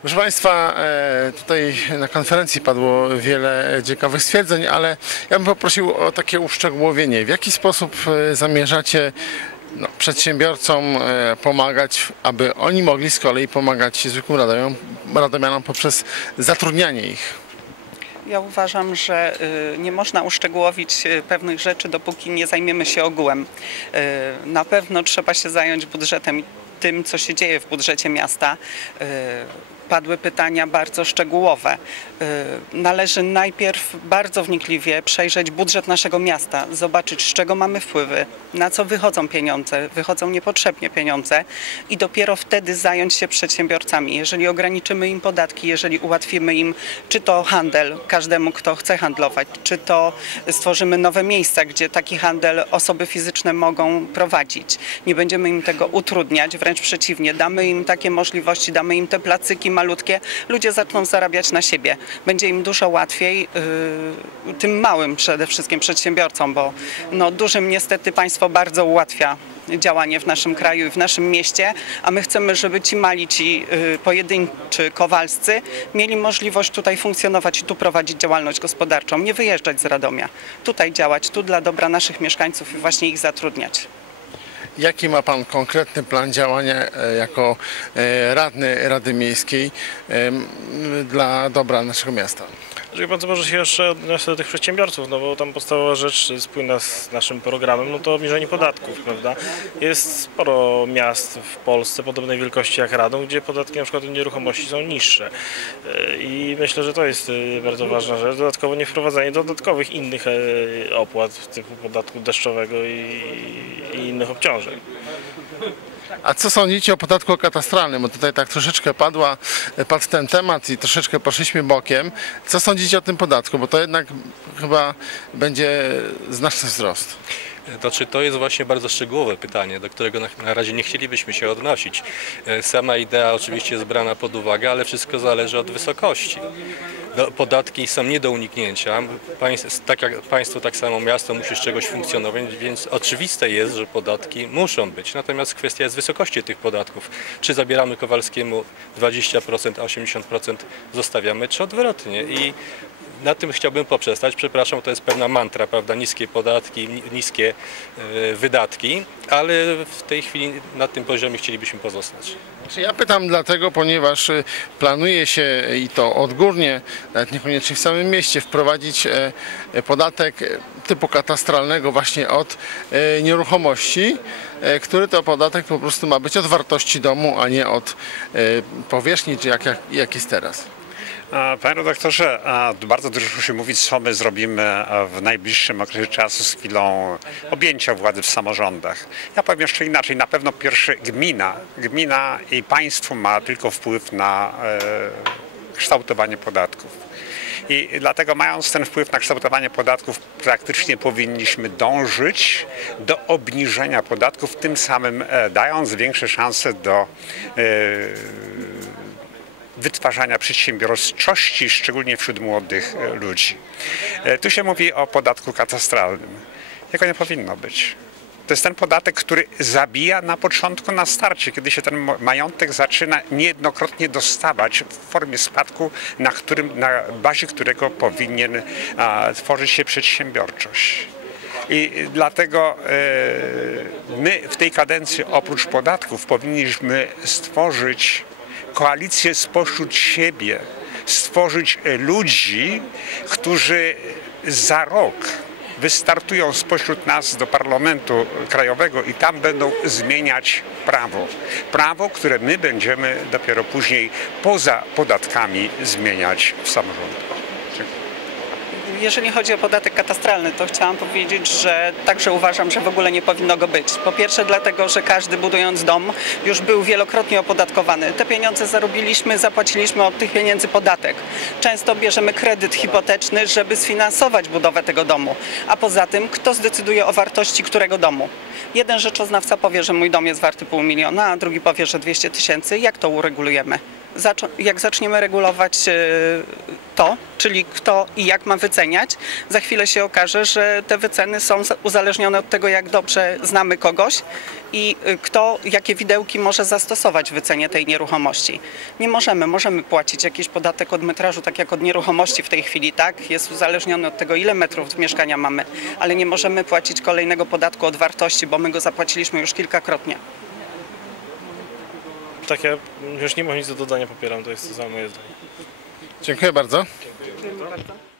Proszę Państwa, e, tutaj na konferencji padło wiele ciekawych stwierdzeń, ale ja bym poprosił o takie uszczegółowienie. W jaki sposób e, zamierzacie no, przedsiębiorcom e, pomagać, aby oni mogli z kolei pomagać zwykłym radomianom, radomianom poprzez zatrudnianie ich? Ja uważam, że nie można uszczegółowić pewnych rzeczy, dopóki nie zajmiemy się ogółem. Na pewno trzeba się zająć budżetem tym, co się dzieje w budżecie miasta. Padły pytania bardzo szczegółowe. Y, Należy najpierw bardzo wnikliwie przejrzeć budżet naszego miasta, zobaczyć z czego mamy wpływy, na co wychodzą pieniądze, wychodzą niepotrzebnie pieniądze i dopiero wtedy zająć się przedsiębiorcami. Jeżeli ograniczymy im podatki, jeżeli ułatwimy im czy to handel każdemu, kto chce handlować, czy to stworzymy nowe miejsca, gdzie taki handel osoby fizyczne mogą prowadzić. Nie będziemy im tego utrudniać, wręcz przeciwnie, damy im takie możliwości, damy im te placyki malutkie, ludzie zaczną zarabiać na siebie. Będzie im dużo łatwiej, yy, tym małym przede wszystkim przedsiębiorcom, bo no, dużym niestety państwo bardzo ułatwia działanie w naszym kraju i w naszym mieście, a my chcemy, żeby ci mali, ci y, pojedynczy kowalscy mieli możliwość tutaj funkcjonować i tu prowadzić działalność gospodarczą, nie wyjeżdżać z Radomia, tutaj działać, tu dla dobra naszych mieszkańców i właśnie ich zatrudniać. Jaki ma Pan konkretny plan działania e, jako e, radny Rady Miejskiej dla dobra naszego miasta? Jeżeli pan może się jeszcze odniosę do tych przedsiębiorców, no bo tam podstawowa rzecz spójna z naszym programem, no to obniżenie podatków, prawda? Jest sporo miast w Polsce podobnej wielkości jak Radom, gdzie podatki na przykład nieruchomości są niższe. E, I myślę, że to jest e, bardzo ważna rzecz. Dodatkowo nie wprowadzanie dodatkowych innych e, opłat typu podatku deszczowego i, i innych obciążeń. A co sądzicie o podatku katastralnym? Bo tutaj tak troszeczkę padła, padł ten temat i troszeczkę poszliśmy bokiem. Co sądzicie o tym podatku? Bo to jednak chyba będzie znaczny wzrost. Znaczy, to jest właśnie bardzo szczegółowe pytanie, do którego na, razie nie chcielibyśmy się odnosić. E, Sama idea oczywiście jest brana pod uwagę, ale wszystko zależy od wysokości. Podatki są nie do uniknięcia. Tak jak państwo, tak samo miasto musi z czegoś funkcjonować, więc oczywiste jest, że podatki muszą być. Natomiast kwestia jest wysokości tych podatków. Czy zabieramy Kowalskiemu 20%, a 80% zostawiamy, czy odwrotnie. I na tym chciałbym poprzestać. Przepraszam, to jest pewna mantra, prawda? Niskie podatki, ni- niskie e, wydatki, ale w tej chwili na tym poziomie chcielibyśmy pozostać. Ja pytam dlatego, ponieważ y, planuje się i to odgórnie, nawet niekoniecznie w samym mieście, wprowadzić e, e, podatek e, typu katastralnego właśnie od nieruchomości, który to podatek po prostu ma być od wartości domu, a nie od powierzchni, czy jak, jak, jak jest teraz. Panie redaktorze, bardzo dużo się mówić, co my zrobimy w najbliższym okresie czasu z chwilą objęcia władzy w samorządach. Ja powiem jeszcze inaczej. Na pewno pierwszy gmina. Gmina i państwo ma tylko wpływ na e, kształtowanie podatków. I dlatego mając ten wpływ na kształtowanie podatków, praktycznie powinniśmy dążyć do obniżenia podatków, tym samym e, dając większe szanse do e, wytwarzania przedsiębiorczości, szczególnie wśród młodych e, ludzi. E, Tu się mówi o podatku katastralnym. Jego nie powinno być. To jest ten podatek, który zabija na początku, na starcie, kiedy się ten majątek zaczyna niejednokrotnie dostawać w formie spadku, na, którym, na bazie którego powinien a, tworzyć się przedsiębiorczość. I dlatego e, my w tej kadencji oprócz podatków powinniśmy stworzyć koalicję spośród siebie, stworzyć ludzi, którzy za rok wystartują spośród nas do Parlamentu Krajowego i tam będą zmieniać prawo. Prawo, które my będziemy dopiero później poza podatkami zmieniać w samorządach. Jeżeli chodzi o podatek katastralny, to chciałam powiedzieć, że także uważam, że w ogóle nie powinno go być. Po pierwsze dlatego, że każdy budując dom już był wielokrotnie opodatkowany. Te pieniądze zarobiliśmy, zapłaciliśmy od tych pieniędzy podatek. Często bierzemy kredyt hipoteczny, żeby sfinansować budowę tego domu. A poza tym, kto zdecyduje o wartości którego domu? Jeden rzeczoznawca powie, że mój dom jest warty pół miliona, a drugi powie, że 200 tysięcy. Jak to uregulujemy? Jak zaczniemy regulować e, to, czyli kto i jak ma wyceniać, za chwilę się okaże, że te wyceny są za- uzależnione od tego, jak dobrze znamy kogoś i e, kto jakie widełki może zastosować w wycenie tej nieruchomości. Nie możemy, możemy płacić jakiś podatek od metrażu, tak jak od nieruchomości w tej chwili, tak? Jest uzależniony od tego, ile metrów mieszkania mamy, ale nie możemy płacić kolejnego podatku od wartości, bo my go zapłaciliśmy już kilkakrotnie. Tak, ja już nie mam nic do dodania, popieram, to jest to samo moje zdanie. Dziękuję bardzo. Dziękuję bardzo.